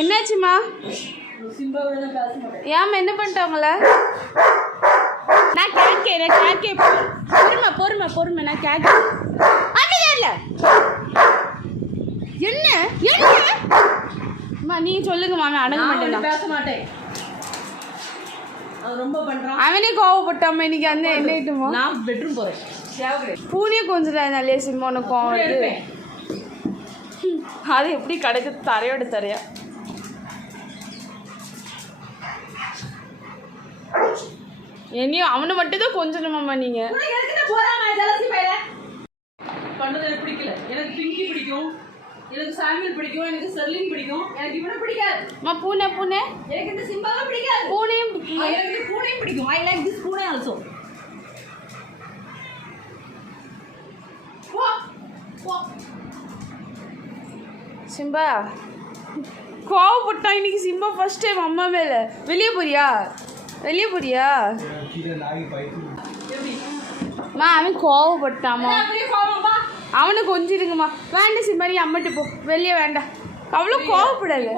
என்னாச்சுமா? ஏம்மா என்ன பண்ணிட்டவங்கள? நான் கேட்கேன் பொறுமை நான் கேட்கேன். என்ன அம்மா நீங்கள் சொல்லுங்க மாமி. அடங்க மாட்டேன், பேச மாட்டேன். ரொம்ப பண்றான். அவனே கோவப்பட்டாம இன்னைக்கு அந்த என்ன ஆயிட்டுமா? நான் பெட்ரூம் போறேன். பூனே கொஞ்சம் நல்ல சிம்மோன கோவம் வருது. அது எப்படி கிடக்கு தரையோட தரையா? என்னையும் அவனை மட்டும் தான் கொஞ்சணுமாம்மா நீங்க. பண்ணது எனக்கு பிடிக்கல. எனக்கு பிங்கி பிடிக்கும், எனக்கு சாமியல் பிடிக்கும், எனக்கு செர்லின் பிடிக்கும், எனக்கு இவனை பிடிக்காது. அம்மா பூனை எனக்கு இந்த சிம்பாவை பிடிக்காது. பூனையும் எனக்கு இந்த பூனையும் பிடிக்கும். ஐ லைக் திஸ் பூனை ஆல்சோ. சிம்பா கோவப்பட்டான் இன்னைக்கு. சிம்பா ஃபர்ஸ்ட் டைம் அம்மா மேல. வெளியே போறியா? மா அவன் கோவப்பட்டாமா? அவனை கொஞ்சிடுங்கம்மா. வேண்டாம் சிம்பா, நீ அம்மட்டு போ. வெளியே வேண்டாம். அவ்வளோ கோவப்படாது.